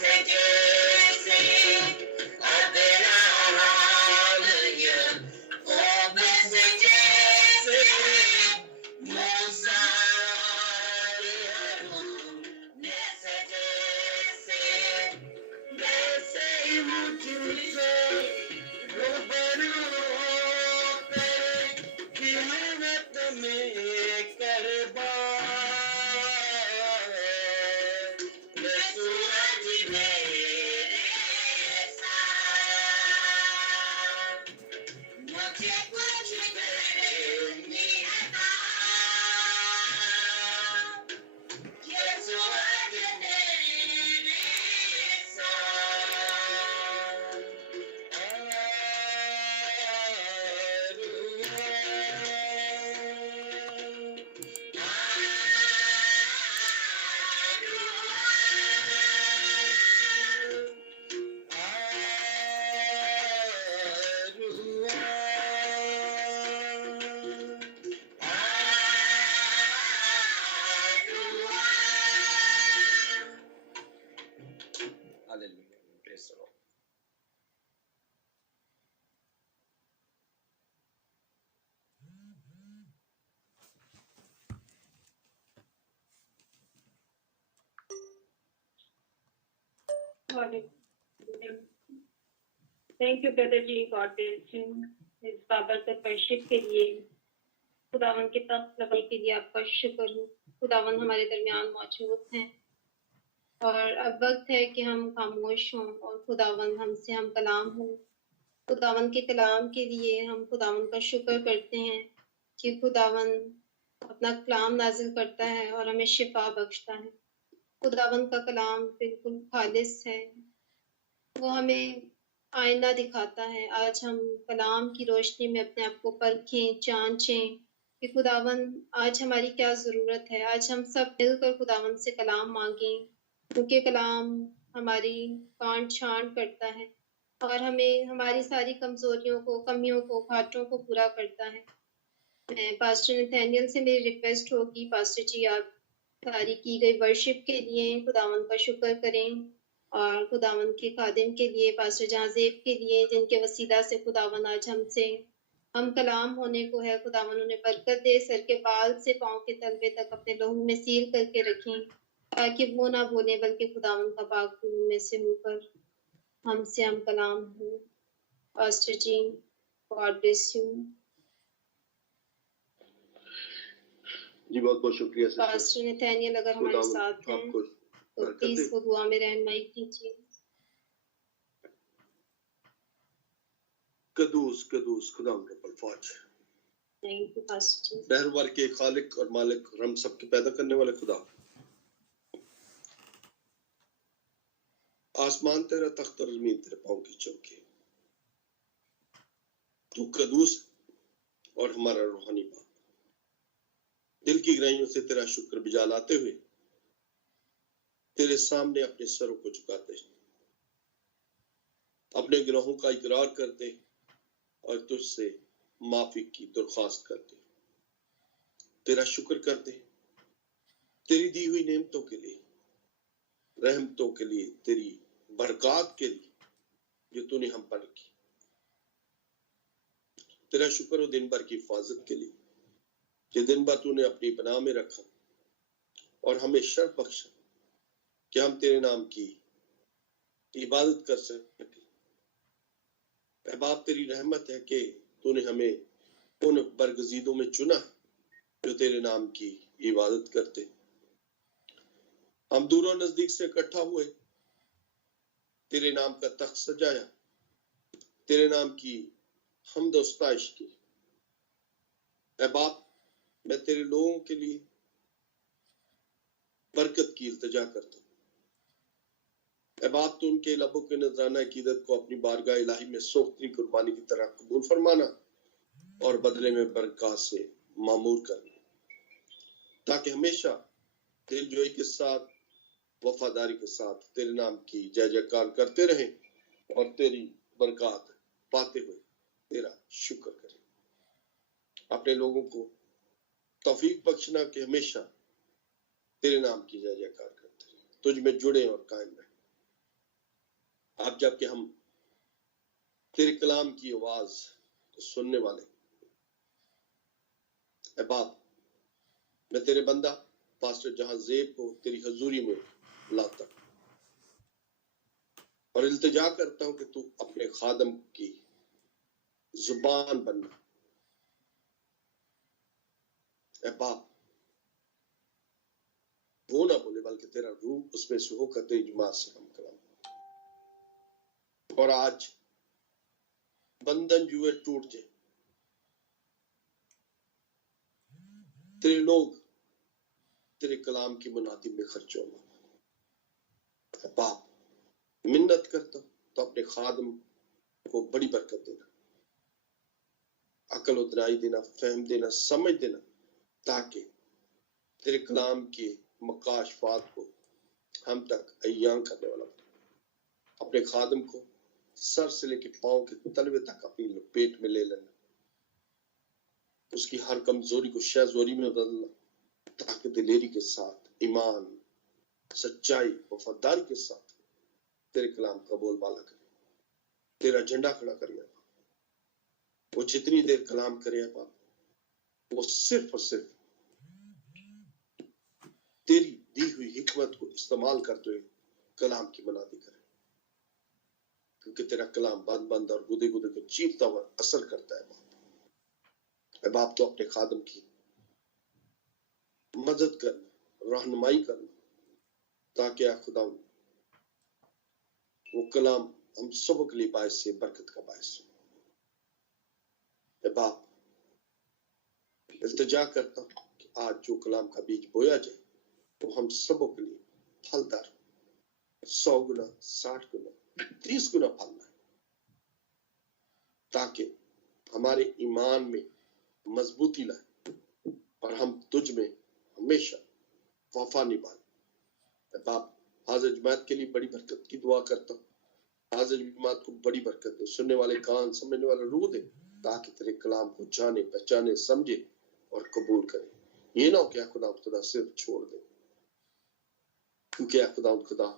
Thank you, brother ji. God bless you. اس بابرکت worship کے لیے خداون کے تخت لگانے کے لیے آپ کا شکر ہو. خداون ہمارے درمیان موجود ہیں اور اب وقت ہے کہ ہم خاموش ہوں اور خداون ہم سے ہم کلام ہوں. خداون کے کلام کے لیے ہم خداون کا شکر کرتے ہیں کہ خداون اپنا کلام نازل کرتا ہے اور ہمیں شفا بخشتا ہے. خداون کا کلام بالکل خالص ہے، وہ ہمیں آئندہ دکھاتا ہے. آج ہم کلام کی روشنی میں اپنے آپ کو پرکھیں، جانچیں کہ خداون آج ہماری کیا ضرورت ہے. آج ہم سب مل کر خداون سے کلام مانگیں، کیونکہ کلام ہماری کانٹ چھانٹ کرتا ہے اور ہمیں ہماری ساری کمزوریوں کو، کمیوں کو، گھاٹوں کو پورا کرتا ہے. میں پاسٹر نتھینیل سے میری ریکویسٹ ہوگی، پاسٹر جی آپ ساری کی گئی ورشپ کے لیے خداون کا شکر کریں اور خداون کے خادم کے لیے، پاسٹر جہازیب کے لیے، جن کے وسیلہ سے خداون آج ہم کلام ہونے کو ہے. خداون انہیں برکت دے، سر کے بال سے پاؤں کے تلوے تک اپنے لہو میں سیل کر کے رکھیں تاکہ وہ نہ بولیں بلکہ خداون کا پاک خون میں سے ہو کر ہم سے ہم کلام ہو. Pastor ji God bless you. جی بہت بہت شکریہ پاسٹر نتھینیل اگر ہمارے ساتھ ہیں تو پلیز وہ دعا میں رہنمائی کیجیے. قدوس قدوس خداوند رب الفاظ، تھینک یو پاسٹر جی. بہرور کے خالق اور مالک اور ہم سب کے پیدا کرنے والے خدا، آسمان تیرا تخت اور زمین تیرے پاؤں کی چوکی. تو قدوس اور ہمارا روحانی باپ، دل کی گہرائیوں سے تیرا شکر بجا لاتے ہوئے تیرے سامنے اپنے سروں کو جھکاتے ہیں، اپنے گناہوں کا اقرار کرتے اور تجھ سے معافی کی درخواست کرتے، تیرا شکر کرتے تیری دی ہوئی نعمتوں کے لیے، رحمتوں کے لیے، تیری برکات کے لیے جو تو نے ہم پر کی. تیرا شکر ہو دن بھر کی حفاظت کے لیے کہ دن بھر تو نے اپنی پناہ میں رکھا اور ہمیں شرف بخشا کہ ہم تیرے نام کی عبادت کر سکیں. اے باپ تیری رحمت ہے کہ تو نے ہمیں ان برگزیدوں میں چنا جو تیرے نام کی عبادت کرتے. ہم دور و نزدیک سے اکٹھا ہوئے، تیرے نام کا تخت سجایا، تیرے نام کی حمد و ستائش کی. اے باپ میں تیرے لوگوں کے لیے برکت کی التجا کرتا ہوں. اے باپ تو ان کے لبوں کے نذرانہ عقیدت کو اپنی بارگاہ الہی میں سوختری قربانی کی طرح قبول فرمانا اور بدلے میں برکات سے معمور کرنا، تاکہ ہمیشہ دل جوئی کے ساتھ، وفاداری کے ساتھ تیرے نام کی جے جے کار کرتے رہیں اور تیری برکات پاتے ہوئے تیرا شکر کریں. اپنے لوگوں کو توفیق بخشنا کہ ہمیشہ تیرے نام کی جے جے کار کرتے رہیں، تجھ میں جڑے اور قائم رہیں. اب جب کہ ہم تیرے کلام کی آواز کو سننے والے، اے باپ، میں تیرے بندہ پاسٹر جہاں زیب کو تیری حضوری میں لاتا ہوں اور التجا کرتا ہوں کہ تو اپنے خادم کی زبان بننا۔ اے باپ، وہ نہ بولے بلکہ تیرا روح اس میں سے ہو کر تیری جماعت سے ہم کلام۔ اور آج بندن جو ہے ٹوٹ جائے، تیرے لوگ تیرے کلام کی منادی میں خرچ ہونا۔ اے باپ، منت کرتا ہوں تو اپنے خادم کو بڑی برکت دینا، عقل و دانائی دینا، فہم دینا، سمجھ دینا، تاکہ تیرے کلام کی مکاشفات کو ہم تک عیاں کرنے والا بنے۔ اپنے خادم کو سر سے لے کے پاؤں کے تلوے تک اپنی لپیٹ میں لے لینا، اس کی ہر کمزوری کو شہزوری میں بدلنا، تاکہ دلیری کے ساتھ، ایمان، سچائی، وفاداری کے ساتھ تیرے کلام کا بول بالا کرے، تیرا جھنڈا کھڑا کرے۔ وہ جتنی دیر کلام کرے باپ، وہ صرف اور صرف تیری دی ہوئی حکمت کو استعمال کرتے ہوئے کلام کی منادی کرے، کیونکہ تیرا کلام بند بند اور گدے گدے کو چیرتا ہوا اثر کرتا ہے باپ۔ اے باپ، تو اپنے خادم کی مدد کرنا، رہنمائی کرنا، تاکہ اے خدا وہ کلام ہم سب کے لیے باعث سے برکت کا باعث ہو۔ اے باپ، التجا کرتا ہوں کہ آج جو کلام کا بیج بویا جائے وہ ہم سبوں کے لیے پھلدار، 100 گنا، 60 گنا، 30 گنا پھلنا ہے، تاکہ ہمارے ایمان میں مضبوطی لائے اور ہم تجھ میں ہمیشہ وفا نبھائیں۔ اے باپ، حاضر جماعت کے لیے بڑی برکت کی دعا کرتا ہوں، حاضر جماعت کو بڑی برکت دے، سننے والے کان، سمجھنے والا روح دے، تاکہ تیرے کلام کو جانے، پہچانے، سمجھے اور قبول کرے۔ یہ نہ ہو کہ خدا صرف چھوڑ دے، کیونکہ خدا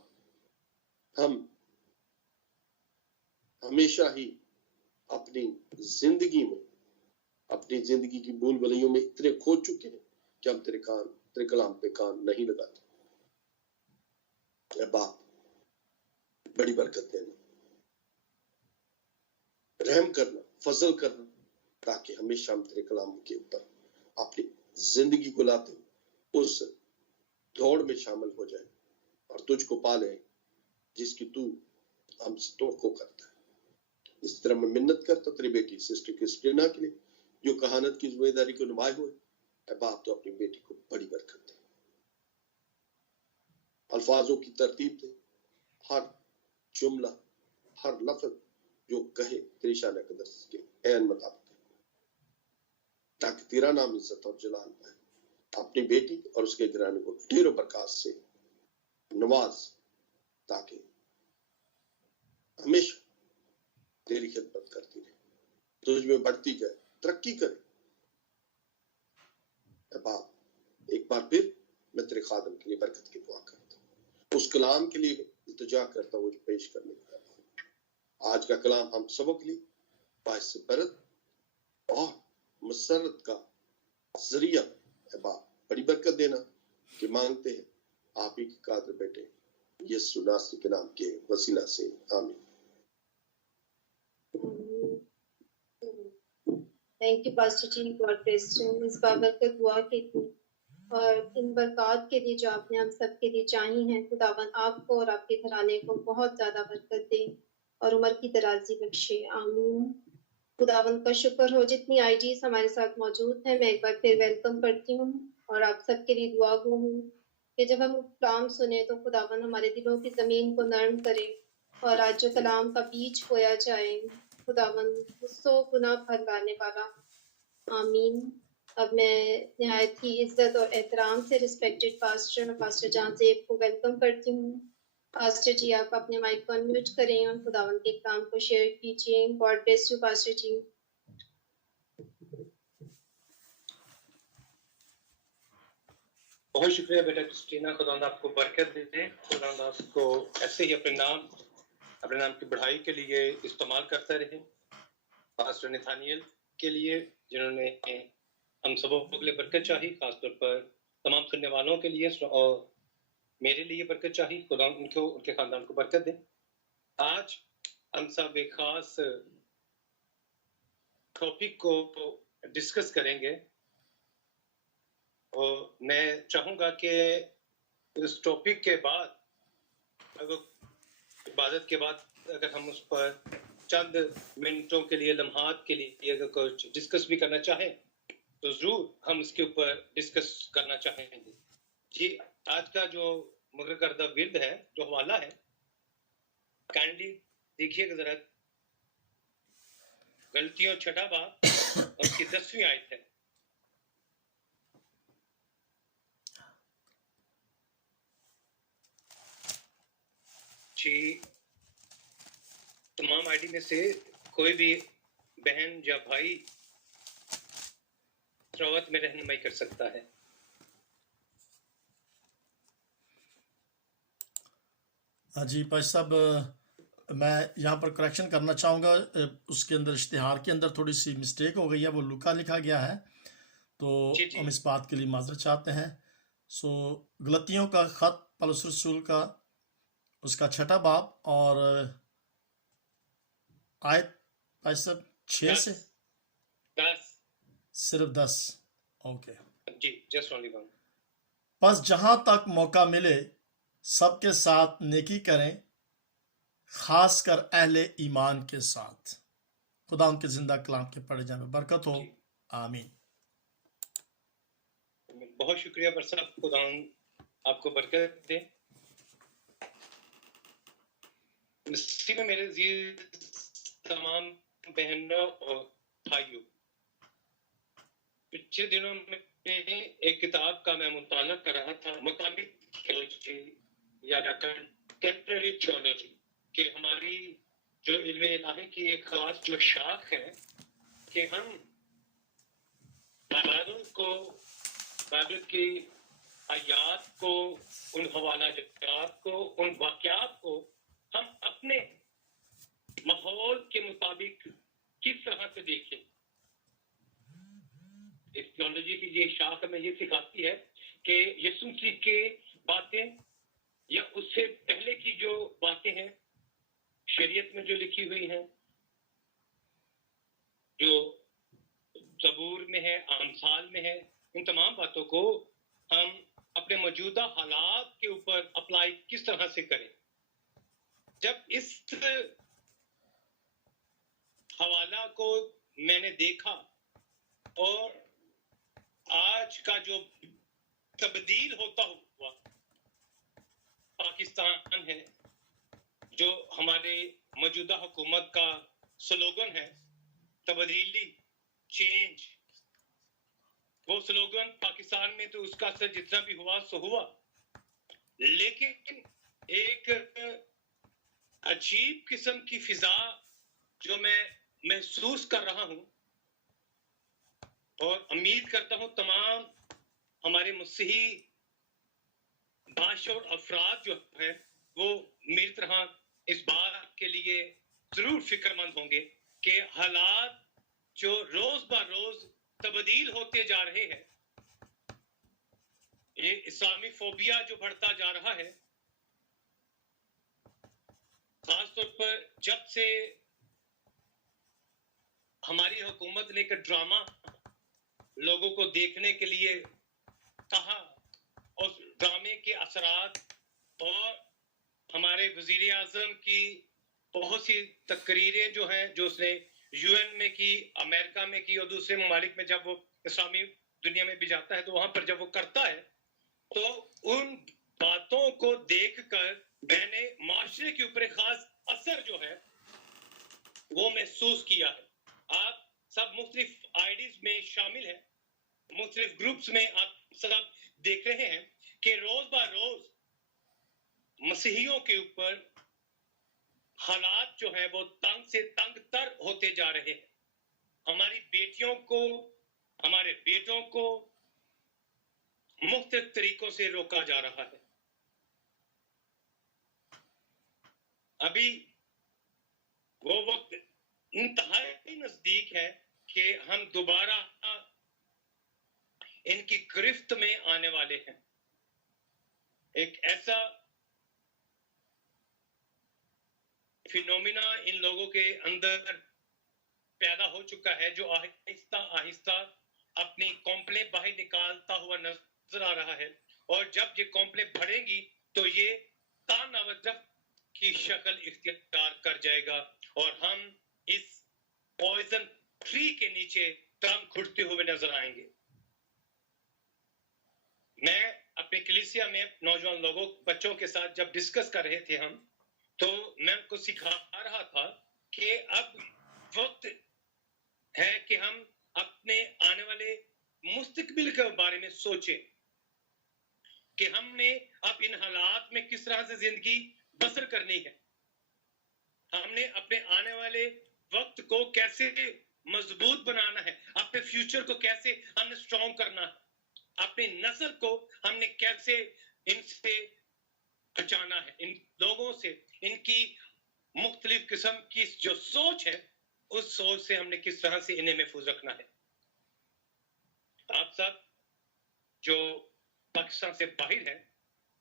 ہم ہمیشہ ہی اپنی زندگی کی بھول بھلیوں میں اتنے کھو چکے ہیں کہ ہم تیرے کلام پہ کان نہیں لگاتے۔ اے باپ، بڑی برکت دینا، رحم کرنا، فضل کرنا، تاکہ ہمیشہ ہم تیرے کلام کے اوپر اپنی زندگی کو لاتے اس دوڑ میں شامل ہو جائے اور تجھ کو پا لیں جس کی تو ہم سے توقع کرتا ہے۔ اس طرح میں منت کرتا تیری بیٹی سسٹر کرسٹینا کے لیے جو کہانت کی ذمہ داری کو نبھائے ہوئے۔ اے باپ، تو اپنی بیٹی کو بڑی برکت دے، الفاظوں کی ترتیب دے، ہر جملہ، ہر لفظ جو کہے تیری شان اقدس کے عین مطابق، تاکہ تیرا نام عزت اور جلال پائے۔ اپنی بیٹی اور اس کے گھرانے کو ڈھیر و برکات سے نواز، تاکہ ہمیشہ تیری خدمت کرتی رہے، تجھ میں بڑھتی جائے، ترقی کرے۔ اے باپ، ایک بار پھر میں تیرے خادم کے لیے برکت کی دعا کرتا ہوں، اس کلام کے لیے التجا کرتا ہوں جو پیش کرنے کا ہے۔ آج کا کلام ہم سبوں کے لیے باعث سے برکت اور مسرت کا ذریعہ۔ اے باپ، بڑی برکت دینا کہ مانگتے ہیں آپ ہی کے قادر بیٹے یسوع ناصری کے نام کے وسیلہ سے، آمین۔ Thank you pastor ji, God bless you, اس بابرکت دعا کے لیے اور ان برکات کے لیے جو آپ نے ہم سب کے لیے چاہی ہیں۔ خداوند آپ کو اور آپ کے گھرانے کو بہت زیادہ برکت دے اور عمر کی درازی بخشے، آمین۔ خداوند کا شکر ہو جتنی آئی ڈیز ہمارے ساتھ موجود ہیں، میں ایک بار پھر ویلکم کرتی ہوں اور آپ سب کے لیے دعا گو ہوں کہ جب ہم کلام سنیں تو خداوند ہمارے دلوں کی زمین کو نرم کرے اور آج جو کلام کا بیج بویا جائے خداوند 100 گنا پھل لانے والا، آمین۔ اب میں نہایت ہی عزت اور احترام سے ریسپیکٹڈ پاسٹر جان زیب کو ویلکم کرتی ہوں۔ پاسٹر جی، آپ اپنے مائک کو انمیوٹ کریں اور خداوند کے کلام کو شیئر کیجیے۔ گاڈ بلیس یو پاسٹر جی۔ بہت شکریہ بیٹا کرسٹینا، خداوند آپ کو برکت دے دے، خداوند آپ کو ایسے ہی اپنے نام اپنے نام کی بڑھائی کے لیے استعمال کرتے رہیں. پاسٹر نتھانیل کے لیے جنہوں نے ہم سبوں کے لیے برکت چاہی، خاص طور پر تمام سننے والوں کے لیے اور میرے لیے برکت چاہی. خدا ان کو ان کے خاندان کو برکت دے. آج ہم سب ایک خاص ٹاپک کو ڈسکس کریں گے اور میں چاہوں گا کہ اس ٹاپک کے بعد عبادت کے بعد اگر ہم اس پر چند منٹوں کے لیے لمحات کے لیے اگر کچھ ڈسکس بھی کرنا چاہیں تو ضرور ہم اس کے اوپر ڈسکس کرنا چاہیں گے. جی آج کا جو مقرر کردہ ورد ہے، جو حوالہ ہے، کائنڈلی دیکھیے کہ ذرا غلطیوں چھٹا باب اور اس کی 10ویں آیت ہے. جی تمام آئی ڈی میں سے کوئی بھی بہن یا بھائی تلاوت میں رہنمائی کر سکتا ہے. ہاں جی پاش صاحب، میں یہاں پر کریکشن کرنا چاہوں گا. اس کے اندر اشتہار کے اندر تھوڑی سی مسٹیک ہو گئی ہے، وہ لوکا لکھا گیا ہے، تو جی ہم اس بات کے لیے معذرت چاہتے ہیں. غلطیوں کا خط پولس رسول کا اس کا 6 باب اور آیت پاش صاحب 6 سے 10 صرف 10. اوکے. جی جسٹ اونلی ون. پس جہاں تک موقع ملے سب کے ساتھ نیکی کریں، خاص کر اہل ایمان کے ساتھ. خدا ان کے زندہ کلام کے پڑھے جانے میں برکت ہو. آمین. بہت شکریہ پر صاحب، خدا آپ کو برکت دے. مسیح میں میرے عزیز تمام بہنوں اور بھائیوں، پچھلے دنوں میں ایک کتاب کا میں مطالعہ کر رہا تھا، مقامی تھیولوجی یا کنٹمپریری تھیولوجی، کہ ہماری جو علم الہی کی ایک خاص جو شاخ ہے کہ ہم بائبل کی آیات کو، ان حوالہ جات کو، ان واقعات کو ہم اپنے ماحول کے مطابق کس طرح سے دیکھیں. اس تھیولوجی کی یہ شاخ ہمیں یہ سکھاتی ہے کہ یسوع مسیح کے باتیں یا اس سے پہلے کی جو باتیں ہیں شریعت میں جو لکھی ہوئی ہیں، جو زبور میں ہے، امثال میں ہے، ان تمام باتوں کو ہم اپنے موجودہ حالات کے اوپر اپلائی کس طرح سے کریں. جب اس حوالہ کو میں نے دیکھا اور آج کا جو تبدیل ہوتا ہوا پاکستان ہے، جو ہمارے موجودہ حکومت کا سلوگن ہے تبدیلی، چینج، وہ سلوگن پاکستان میں تو اس کا اثر جتنا بھی ہوا سو ہوا، لیکن ایک عجیب قسم کی فضا جو میں محسوس کر رہا ہوں اور امید کرتا ہوں تمام ہمارے مسیحی باشعور افراد جو ہیں وہ میری طرح اس بات کے لیے ضرور فکر مند ہوں گے کہ حالات جو روز بہ روز تبدیل ہوتے جا رہے ہیں، یہ اسلامی فوبیا جو بڑھتا جا رہا ہے، خاص طور پر جب سے ہماری حکومت نے ایک ڈرامہ لوگوں کو دیکھنے کے لیے کہا، اور ڈرامے کے اثرات اور ہمارے وزیر اعظم کی بہت سی تقریریں جو ہیں جو اس نے یو این میں کی، امریکہ میں کی اور دوسرے ممالک میں جب وہ اسلامی دنیا میں بھی جاتا ہے تو وہاں پر جب وہ کرتا ہے تو ان باتوں کو دیکھ کر میں نے معاشرے کے اوپر ایک خاص اثر جو ہے وہ محسوس کیا ہے. آپ سب مختلف آئیڈیز میں شامل ہیں، مختلف گروپس میں آپ سب دیکھ رہے ہیں کہ روز بہ روز مسیحیوں کے اوپر حالات جو ہیں وہ تنگ سے تنگ تر ہوتے جا رہے ہیں. ہماری بیٹیوں کو، ہمارے بیٹوں کو مختلف طریقوں سے روکا جا رہا ہے. ابھی وہ وقت انتہائی نزدیک ہے کہ ہم دوبارہ ان کی گرفت میں آنے والے ہیں. ایک ایسا فینومینا ان لوگوں کے اندر پیدا ہو چکا ہے جو آہستہ آہستہ اپنی کمپلیں باہر نکالتا ہوا نظر آ رہا ہے، اور جب یہ کمپلیں بڑھیں گی تو یہ تاناوجہ کی شکل اختیار کر جائے گا اور ہم اس پوائزن ٹری کے نیچے ٹانگ کھٹتے ہوئے نظر آئیں گے. میں اپنے کلیسیا میں نوجوان لوگوں بچوں کے ساتھ جب ڈسکس کر رہے تھے ہم، تو میں ان کو سکھا رہا تھا کہ اب وقت ہے کہ ہم اپنے آنے والے مستقبل کے بارے میں سوچیں کہ ہم نے اب ان حالات میں کس طرح سے زندگی بسر کرنی ہے. ہم نے اپنے آنے والے وقت کو کیسے مضبوط بنانا ہے، اپنے فیوچر کو کیسے ہم نے سٹرونگ کرنا ہے، اپنی نسل کو ہم نے کیسے ان سے بچانا ہے، ان لوگوں سے، ان کی مختلف قسم کی جو سوچ ہے اس سوچ سے ہم نے کس طرح سے انہیں محفوظ رکھنا ہے. آپ سب جو پاکستان سے باہر ہیں،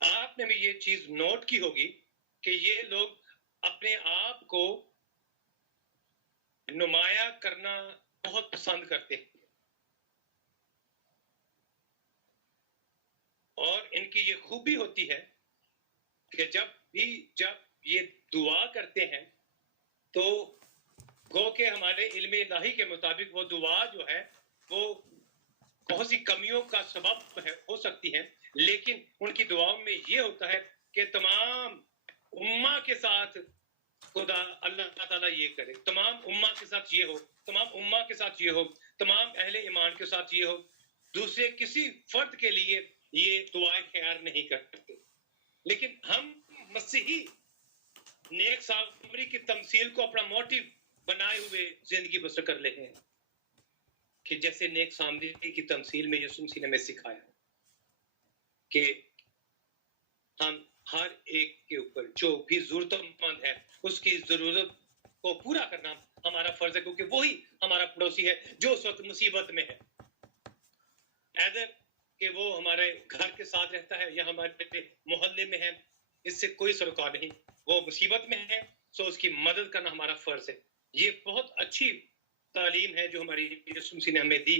آپ نے بھی یہ چیز نوٹ کی ہوگی کہ یہ لوگ اپنے آپ کو نمایاں کرنا بہت پسند کرتے ہیں، اور ان کی یہ خوبی ہوتی ہے کہ جب یہ دعا کرتے ہیں تو گو کہ ہمارے علم الہی کے مطابق وہ دعا جو ہے وہ بہت سی کمیوں کا سبب ہو سکتی ہے، لیکن ان کی دعاؤں میں یہ ہوتا ہے کہ تمام امہ کے ساتھ خدا اللہ تعالیٰ یہ کرے، تمام امہ کے ساتھ یہ ہو، تمام امہ کے ساتھ یہ ہو، تمام اہل ایمان کے ساتھ یہ ہو. دوسرے کسی فرد کے لیے یہ دعائیں خیر نہیں کرتے، لیکن ہم مسیحی نیک سامری کی تمثیل کو اپنا موٹیو بنائے ہوئے زندگی بسر کر رہے ہیں، کہ جیسے نیک سامری کی تمثیل میں یسوع مسیح نے ہمیں سکھایا کہ ہم ہر ایک کے اوپر جو بھی ضرورت مند ہے اس کی ضرورت کو پورا کرنا ہمارا فرض ہے، کیونکہ وہی ہمارا پڑوسی ہے جو اس وقت مصیبت میں ہے. ایدر کہ وہ ہمارے گھر کے ساتھ رہتا ہے یا ہمارے محلے میں ہے، اس سے کوئی سروکار نہیں، وہ مصیبت میں ہے سو اس کی مدد کرنا ہمارا فرض ہے. یہ بہت اچھی تعلیم ہے جو ہماری یسوع مسیح نے ہمیں دی.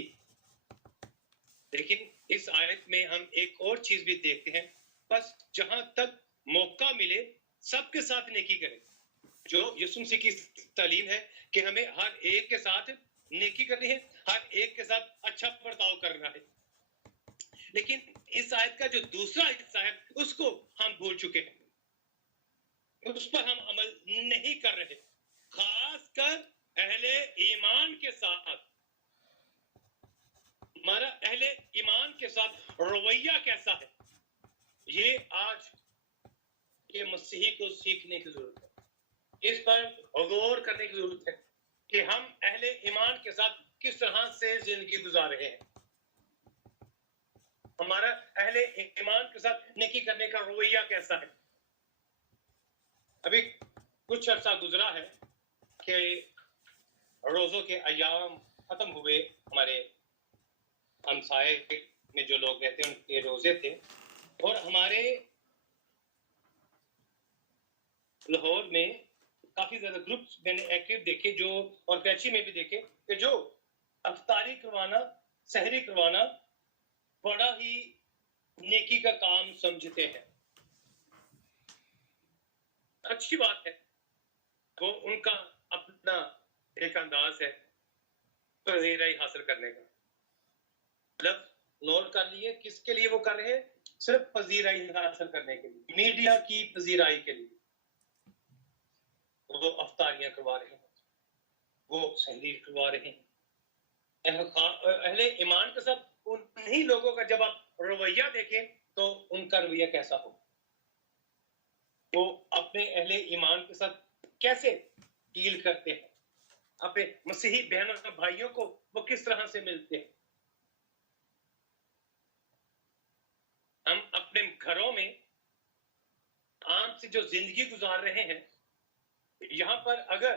لیکن اس آیت میں ہم ایک اور چیز بھی دیکھتے ہیں، بس جہاں تک موقع ملے سب کے ساتھ نیکی کریں. جو یسوع مسیح کی تعلیم ہے کہ ہمیں ہر ایک کے ساتھ نیکی کرنی ہے، ہر ایک کے ساتھ اچھا برتاؤ کرنا ہے. لیکن اس آیت کا جو دوسرا حصہ ہے اس کو ہم بھول چکے ہیں، اس پر ہم عمل نہیں کر رہے، خاص کر اہل ایمان کے ساتھ. ہمارا اہل ایمان کے ساتھ رویہ کیسا ہے، یہ آج کے مسیحی کو سیکھنے کی ضرورت ہے. اس پر غور کرنے کی ضرورت ہے کہ ہم اہل ایمان کے ساتھ کس طرح سے زندگی گزار رہے ہیں. ہمارا اہل ایمان کے ساتھ نیکی کرنے کا رویہ کیسا ہے. ابھی کچھ عرصہ گزرا ہے کہ روزوں کے ایام ختم ہوئے، ہمارے ہمسائے میں جو لوگ رہتے ہیں ان کے روزے تھے، اور ہمارے لاہور میں کافی زیادہ گروپس میں نے ایکٹیو دیکھے، جو اور کراچی میں بھی دیکھے کہ جو افطاری کروانا، سحری کروانا بڑا ہی نیکی کا کام سمجھتے ہیں. اچھی بات ہے، وہ ان کا اپنا ایک انداز ہے پذیرائی حاصل کرنے کا. لفظ نوٹ کر لیے، کس کے لیے وہ کر رہے ہیں؟ صرف پذیرائی حاصل کرنے کے لیے، میڈیا کی پذیرائی کے لیے وہ افطاریاں کروا رہے ہیں، وہ سحری کروا رہے ہیں. اہل ایمان کے ساتھ انہی لوگوں کا جب آپ رویہ دیکھیں تو ان کا رویہ کیسا ہو، وہ اپنے اہل ایمان کے ساتھ کیسے ڈیل کرتے ہیں، اپنے مسیحی بہنوں اور بھائیوں کو وہ کس طرح سے ملتے ہیں. ہم اپنے گھروں میں عام سے جو زندگی گزار رہے ہیں، یہاں پر اگر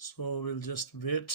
So we'll just wait.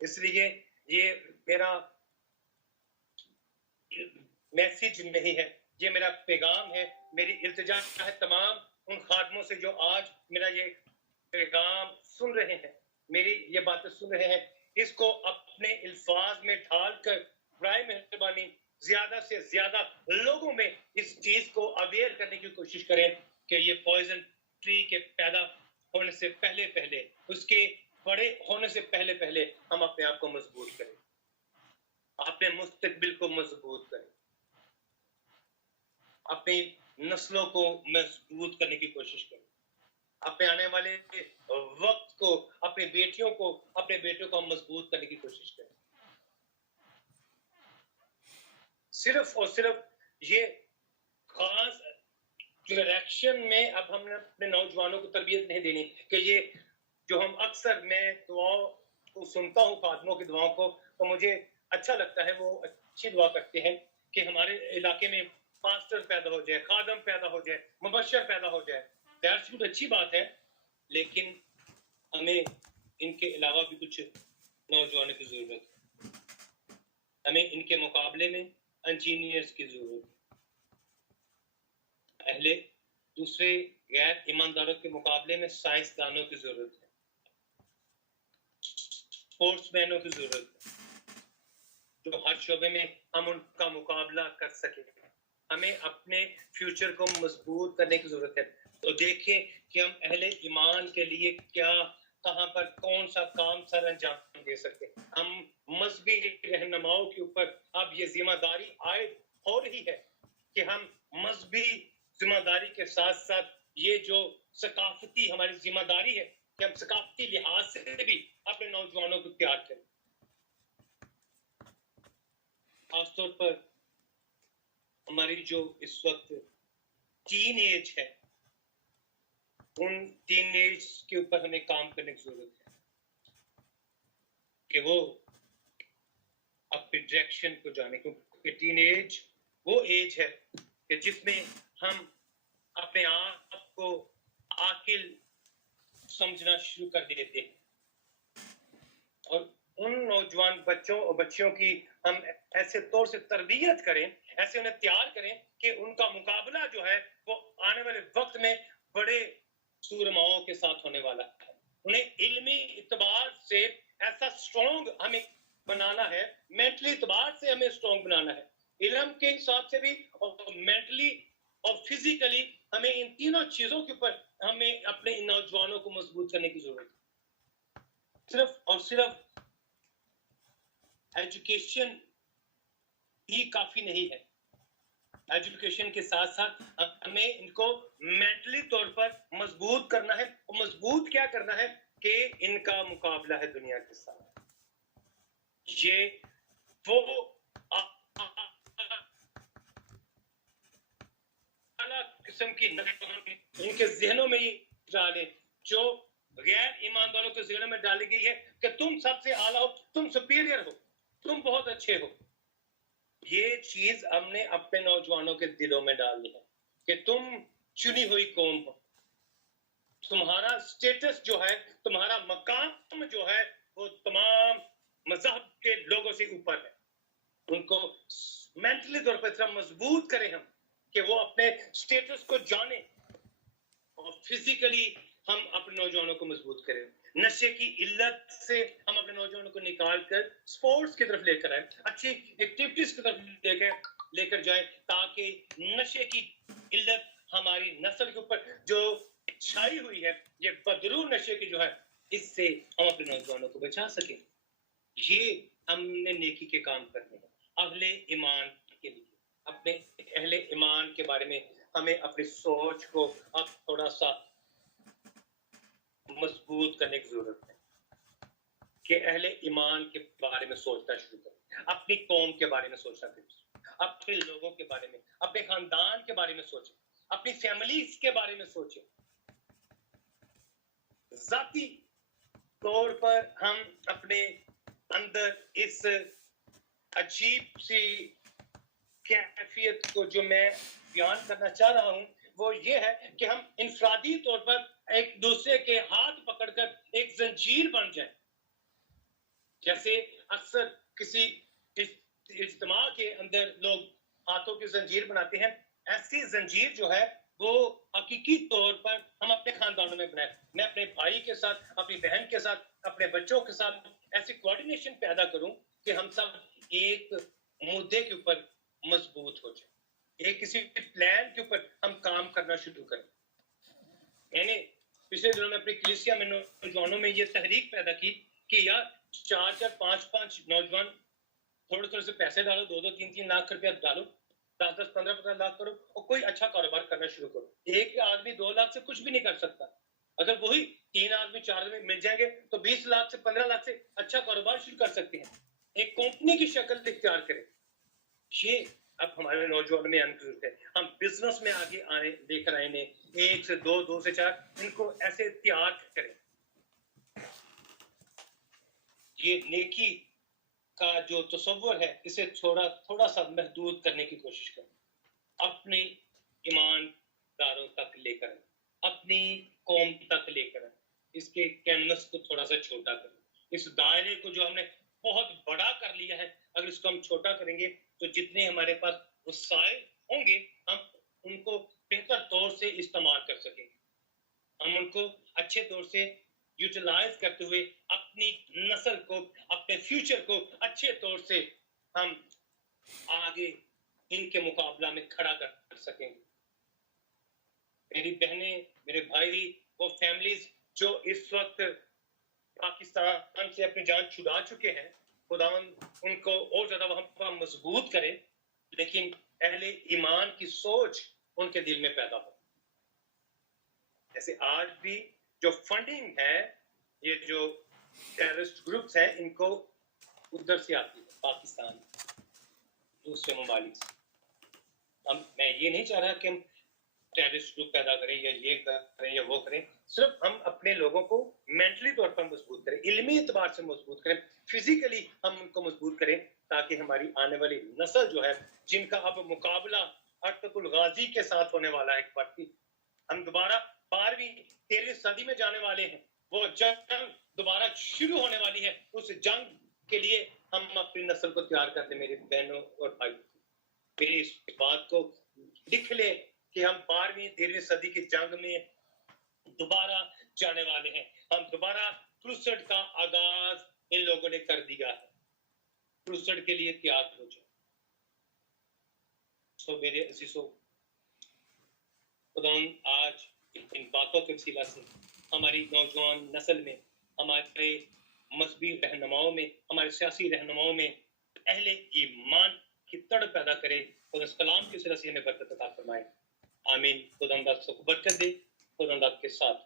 اس لیے یہ میرا میسیج نہیں ہے، یہ میرا پیغام ہے، میری التجا ہے تمام ان خادموں سے جو آج میرا یہ پیغام سن رہے ہیں، میری یہ باتیں سن رہے ہیں، اس کو اپنے الفاظ میں ڈھال کر برائے مہربانی زیادہ سے زیادہ لوگوں میں اس چیز کو اویئر کرنے کی کوشش کریں کہ یہ پوائزن ٹری کے پیدا ہونے سے پہلے اس کے بڑے ہونے سے پہلے ہم اپنے آپ کو مضبوط کریں، اپنے مستقبل کو مضبوط کریں، اپنی نسلوں کو مضبوط کرنے کی کوشش کریں، اپنے آنے والے وقت کو، اپنی بیٹیوں کو، اپنے بیٹوں کو مضبوط کرنے کی کوشش کریں۔ صرف اور صرف یہ خاص ڈائریکشن میں اب ہم نے اپنے نوجوانوں کو تربیت نہیں دینی کہ یہ جو ہم اکثر میں دعاؤں کو سنتا ہوں، خادموں کی دعاؤں کو، تو مجھے اچھا لگتا ہے، وہ اچھی دعا کرتے ہیں کہ ہمارے علاقے میں پاسٹر پیدا ہو جائے، خادم پیدا ہو جائے، مبشر پیدا ہو جائے۔ دیٹس گڈ، اچھی بات ہے، لیکن ہمیں ان کے علاوہ بھی کچھ نوجوانوں کی ضرورت ہے۔ ہمیں ان کے مقابلے میں انجینئرز کی ضرورت ہے، دوسرے غیر ایمانداروں کے مقابلے میں سائنسدانوں کی ضرورت ہے، اسپورٹس مینوں کی ضرورت ہے، جو ہر شعبے میں ہم ان کا مقابلہ کر سکیں۔ ہمیں اپنے فیوچر کو مضبوط کرنے کی ضرورت ہے۔ تو دیکھیں کہ ہم اہل ایمان کے لیے کیا، کہاں پر کون سا کام سر انجام دے سکتے ہیں۔ ہم مذہبی رہنماؤں کے اوپر اب یہ ذمہ داری عائد ہو رہی ہے کہ ہم مذہبی ذمہ داری کے ساتھ ساتھ یہ جو ثقافتی ہماری ذمہ داری ہے کہ ہم ثقافتی لحاظ سے بھی اپنے نوجوانوں کو تیار کریں۔ خاص طور پر ہماری جو اس وقت ٹین ایج ہے، ان ٹین ایج کے اوپر ہمیں کام کرنے کی ضرورت ہے کہ وہ اپنی ڈائریکشن کو جانے، کیونکہ ٹین ایج وہ ایج ہے کہ جس میں ہم اپنے آپ کو عاقل سمجھنا شروع کر دیتے ہیں، اور ان نوجوان بچوں اور بچیوں کی ہم ایسے طور سے تربیت کریں، ایسے انہیں تیار کریں کہ ان کا مقابلہ جو ہے وہ آنے والے وقت میں بڑے سورماؤں کے ساتھ ہونے والا ہے۔ انہیں علمی اعتبار سے ایسا اسٹرانگ ہمیں بنانا ہے، مینٹلی اعتبار سے ہمیں اسٹرانگ بنانا ہے، علم کے حساب سے بھی اور مینٹلی اور فزیکلی۔ ہمیں ان تینوں چیزوں کے اوپر ہمیں اپنے ان نوجوانوں کو مضبوط کرنے کی ضرورت ہے۔ صرف اور صرف ایجوکیشن ہی کافی نہیں ہے، ایجوکیشن کے ساتھ ساتھ ہمیں ان کو مینٹلی طور پر مضبوط کرنا ہے، اور مضبوط کیا کرنا ہے کہ ان کا مقابلہ ہے دنیا کے ساتھ۔ یہ وہ اعلیٰ قسم کی ان کے ذہنوں میں یہ ڈالیں جو غیر ایمانداروں کے ذہنوں میں ڈالی گئی ہے کہ تم سب سے اعلیٰ ہو، تم سپیریئر ہو، تم بہت اچھے ہو۔ یہ چیز ہم نے اپنے نوجوانوں کے دلوں میں ڈالنی ہے کہ تم چنی ہوئی قوم ہو، تمہارا سٹیٹس جو ہے، تمہارا مقام جو ہے وہ تمام مذہب کے لوگوں سے اوپر ہے۔ ان کو مینٹلی طور پر اتنا مضبوط کریں ہم کہ وہ اپنے سٹیٹس کو جانیں، اور فزیکلی ہم اپنے نوجوانوں کو مضبوط کریں۔ نشے کی علت سے ہم اپنے نوجوانوں کو نکال کر سپورٹس کی طرف لے کر آئیں، اچھی ایکٹیویٹیز کی طرف لے کر جائیں، تاکہ نشے کی علت ہماری نسل کے اوپر جو چھائی ہوئی ہے، یہ بدرو نشے کی جو ہے، اس سے ہم اپنے نوجوانوں کو بچا سکیں۔ یہ ہم نے نیکی کے کام کرنے ہیں اہل ایمان کے لیے۔ اپنے اہل ایمان کے بارے میں ہمیں اپنی سوچ کو اب تھوڑا سا مضبوط کرنے کی ضرورت ہے کہ اہل ایمان کے بارے میں سوچنا شروع کریں، اپنی قوم کے بارے میں سوچنا شروع کریں، اپنے لوگوں کے بارے میں، اپنے خاندان کے بارے میں سوچیں، اپنی فیملیز کے بارے میں سوچیں۔ ذاتی طور پر ہم اپنے اندر اس عجیب سی کیفیت کو جو میں بیان کرنا چاہ رہا ہوں وہ یہ ہے کہ ہم انفرادی طور پر ایک دوسرے کے ہاتھ پکڑ کر ایک زنجیر بن جائیں، جیسے اکثر کسی اجتماع کے اندر لوگ ہاتھوں کی زنجیر بناتے ہیں، ایسی زنجیر جو ہے وہ حقیقی طور پر ہم اپنے خاندانوں میں بنائیں. میں اپنے بھائی کے ساتھ، اپنی بہن کے ساتھ، اپنے بچوں کے ساتھ ایسی کوارڈینیشن پیدا کروں کہ ہم سب ایک مدعے کے اوپر مضبوط ہو جائیں، ایک کسی پلان کے اوپر ہم کام کرنا شروع کریں. میں نے پچھلے دنوں میں اپنی کلیسیا میں نوجوانوں میں یہ تحریک پیدا کی کہ یار 4 5 نوجوان تھوڑے سے پیسے ڈالو، 2 3 لاکھ روپیہ ڈالو، 10 15 لاکھ کرو اور کوئی اچھا کاروبار کرنا شروع کرو. ایک آدمی 2 لاکھ سے کچھ بھی نہیں کر سکتا. اگر وہی 3 آدمی 4 آدمی مل جائیں گے تو 20 لاکھ سے 15 لاکھ سے اچھا کاروبار شروع کر سکتے ہیں. ایک کمپنی کی شکل اختیار کریں. یہ اب ہمارے نوجوانوں میں ضرورت ہے. ہم بزنس میں آگے آنے لے کر آئے، 1 سے 2 2 سے 4 ان کو ایسے تیار کریں. یہ نیکی کا جو تصور ہے اسے تھوڑا سا محدود کرنے کی کوشش کریں. اپنے ایمانداروں تک لے کر، اپنی قوم تک لے کر اس کے کینوس کو تھوڑا سا چھوٹا کریں. اس دائرے کو جو ہم نے بہت بڑا کر لیا ہے، اگر اس کو ہم چھوٹا کریں گے تو جتنے ہمارے پاس وسائل ہوں گے ہم ان کو بہتر طور سے استعمال کر سکیں گے. ہم ان کو اچھے طور سے یوٹیلائز کرتے ہوئے اپنی نسل کو، اپنے فیوچر کو اچھے طور سے ہم آگے ان کے مقابلہ میں کھڑا کر سکیں گے. میری بہنیں، میرے بھائی، وہ فیملیز جو اس وقت پاکستان سے اپنی جان چھڑا چکے ہیں، خداوند ان کو اور زیادہ وہاں پر مضبوط کرے، لیکن اہل ایمان کی سوچ ان کے دل میں پیدا ہو. جیسے آج بھی جو فنڈنگ ہے، یہ جو ٹیررسٹ گروپس ہیں، ان کو ادھر سے آتی ہے، پاکستان، دوسرے ممالک سے. میں یہ نہیں چاہ رہا کہ ہم ٹیررسٹ گروپ پیدا کریں یا یہ کریں یا وہ کریں. صرف ہم اپنے لوگوں کو مینٹلی طور پر مضبوط کریں، علمی اعتبار سے مضبوط کریں، فزیکلی ہم ان کو مضبوط کریں، تاکہ ہماری آنے والی نسل جو ہے، جن کا اب مقابلہ ارطغرل الغازی کے ساتھ ہونے والا ہے، ایک بار پھر ہم دوبارہ 12ویں 13ویں صدی میں جانے والے ہیں. وہ جنگ دوبارہ شروع ہونے والی ہے. اس جنگ کے لیے ہم اپنی نسل کو تیار کر دیں. میری بہنوں اور بھائی، میری اس بات کو لکھ لیں کہ ہم 12ویں 13ویں صدی کی جنگ میں دوبارہ جانے والے ہیں. ہم دوبارہ کروسڈ کا آغاز ان لوگوں نے کر دیا ہے. کروسڈ کے لیے تیار ہو جائے. سو میرے عزیزو، خدا آج ان باتوں کے وسیلہ سے ہماری نوجوان نسل میں، ہمارے مذہبی رہنماؤں میں، ہمارے سیاسی رہنماؤں میں اہل ایمان کی تڑپ پیدا کرے. خدا اس کلام کے وسیلہ سے ہمیں برکت عطا فرمائے. آمین. خدا آپ سب کو برکت دے. خدا آپ کے ساتھ.